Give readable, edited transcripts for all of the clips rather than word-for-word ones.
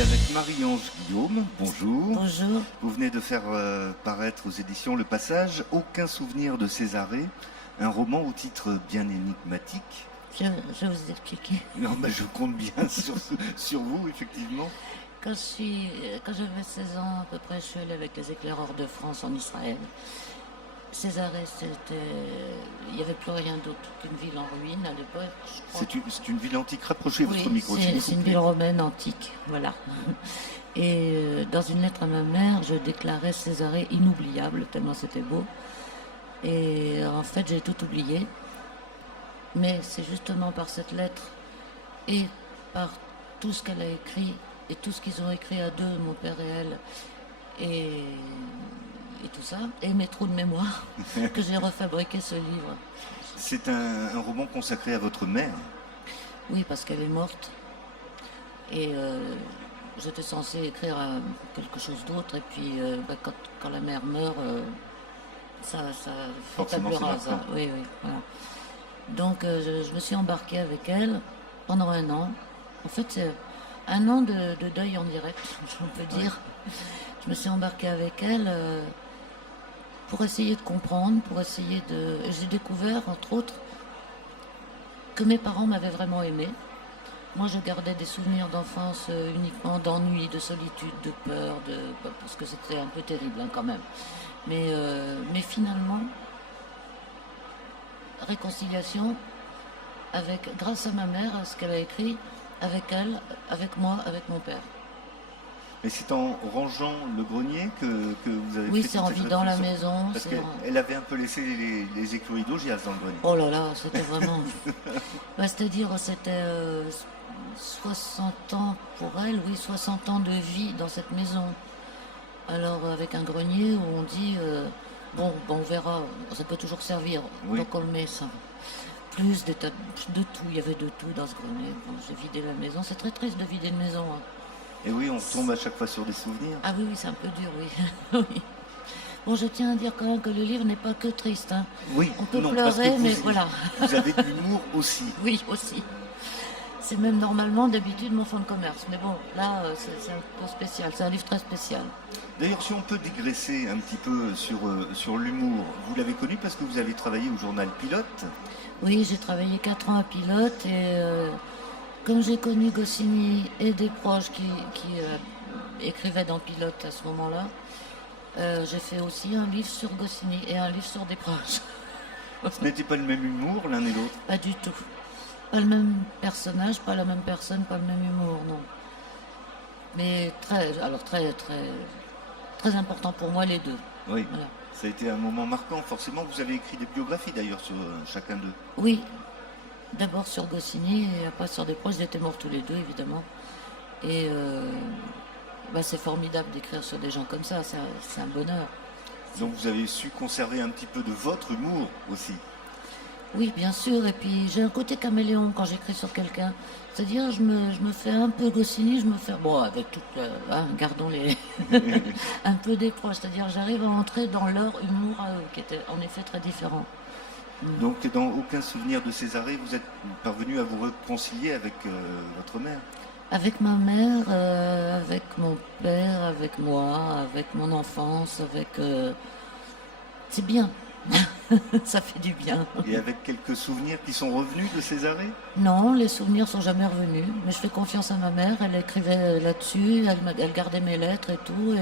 Et avec Marie-Ange Guillaume, bonjour. Bonjour. Vous venez de faire paraître aux éditions Le Passage, Aucun souvenir de Césarée, un roman au titre bien énigmatique. Je vais vous expliquer. Non, mais je compte bien sur vous, effectivement. Quand j'avais 16 ans à peu près, je suis allée avec les éclaireurs de France en Israël. Césarée, il n'y avait plus rien d'autre qu'une ville en ruine à l'époque, je crois. C'est une ville antique. Rapprochez votre micro, s'il vous plaît. C'est une ville romaine antique, voilà. Et dans une lettre à ma mère, je déclarais Césarée inoubliable, tellement c'était beau. Et en fait, j'ai tout oublié. Mais c'est justement par cette lettre et par tout ce qu'elle a écrit et tout ce qu'ils ont écrit à deux, mon père et elle, et tout ça, et mes trous de mémoire, que j'ai refabriqué ce livre. C'est un roman consacré à votre mère. Oui, parce qu'elle est morte. Et j'étais censée écrire quelque chose d'autre. Et puis, quand la mère meurt, ça fait table rase. Oui, voilà. Donc, je me suis embarquée avec elle pendant un an. En fait, c'est un an de deuil en direct, on peut dire. Je me suis embarquée avec elle pour essayer de comprendre, J'ai découvert, entre autres, que mes parents m'avaient vraiment aimée. Moi, je gardais des souvenirs d'enfance uniquement d'ennui, de solitude, de peur, parce que c'était un peu terrible quand même. Mais finalement, réconciliation grâce à ma mère, à ce qu'elle a écrit, avec elle, avec moi, avec mon père. Mais c'est en rangeant le grenier que vous avez fait. Oui, c'est en vidant la maison. Parce qu'elle avait un peu laissé les écuries d'augias dans le grenier. Oh là là, c'était vraiment... c'est-à-dire, c'était 60 ans pour elle, oui, 60 ans de vie dans cette maison. Alors, avec un grenier où on dit, on verra, ça peut toujours servir, oui. Donc on le met ça. Plus de tout, il y avait de tout dans ce grenier. Bon, j'ai vidé la maison, c'est très triste de vider une maison. Hein. Et oui, on tombe à chaque fois sur des souvenirs. Ah oui, c'est un peu dur, oui. Oui. Bon, je tiens à dire quand même que le livre n'est pas que triste. Hein. Oui, on peut pleurer, mais voilà. Vous avez de l'humour aussi. Oui, aussi. C'est même normalement d'habitude mon fonds de commerce. Mais bon, là, c'est un peu spécial. C'est un livre très spécial. D'ailleurs, si on peut digresser un petit peu sur l'humour, vous l'avez connu parce que vous avez travaillé au journal Pilote. Oui, j'ai travaillé 4 ans à Pilote et comme j'ai connu Goscinny et des proches qui écrivaient dans Pilote à ce moment-là, j'ai fait aussi un livre sur Goscinny et un livre sur des proches. Ce n'était pas le même humour l'un et l'autre? Pas du tout. Pas le même personnage, pas la même personne, pas le même humour, non. Mais très important pour moi les deux. Oui, voilà. Ça a été un moment marquant. Forcément, vous avez écrit des biographies d'ailleurs sur chacun d'eux. Oui, d'abord sur Goscinny et après sur des proches. Ils étaient morts tous les deux, évidemment. Et c'est formidable d'écrire sur des gens comme ça, c'est un bonheur. Donc vous avez su conserver un petit peu de votre humour aussi. Oui, bien sûr, et puis j'ai un côté caméléon quand j'écris sur quelqu'un. C'est-à-dire, je me fais un peu Goscinny, je me fais... Bon, avec tout... gardons les... un peu des proches, c'est-à-dire j'arrive à entrer dans leur humour à eux, qui était en effet très différent. Donc, dans Aucun souvenir de Césarée, vous êtes parvenu à vous réconcilier avec votre mère? Avec ma mère, avec mon père, avec moi, avec mon enfance, avec... C'est bien. Ça fait du bien. Et avec quelques souvenirs qui sont revenus de Césarée? Non, les souvenirs sont jamais revenus. Mais je fais confiance à ma mère. Elle écrivait là-dessus, elle gardait mes lettres et tout.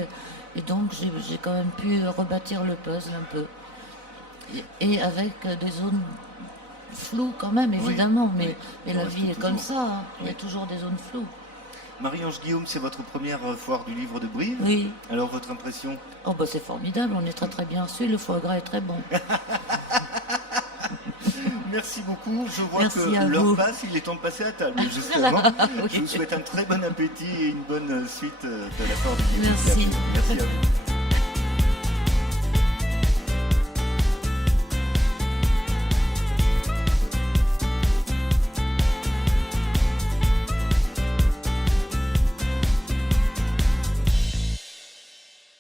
Et donc j'ai quand même pu rebâtir le puzzle un peu. Et avec des zones floues quand même, évidemment. Oui, mais la vie est comme ça. Hein. Il y a toujours des zones floues. Marie-Ange Guillaume, c'est votre première foire du livre de Brive? Oui. Alors, votre impression? Oh, c'est formidable, on est très très bien reçus, le foie gras est très bon. Merci beaucoup, je vois Merci que l'heure passe, il est temps de passer à table, justement. Oui. Je vous souhaite un très bon appétit et une bonne suite de la foire du livre. Merci. Merci à vous.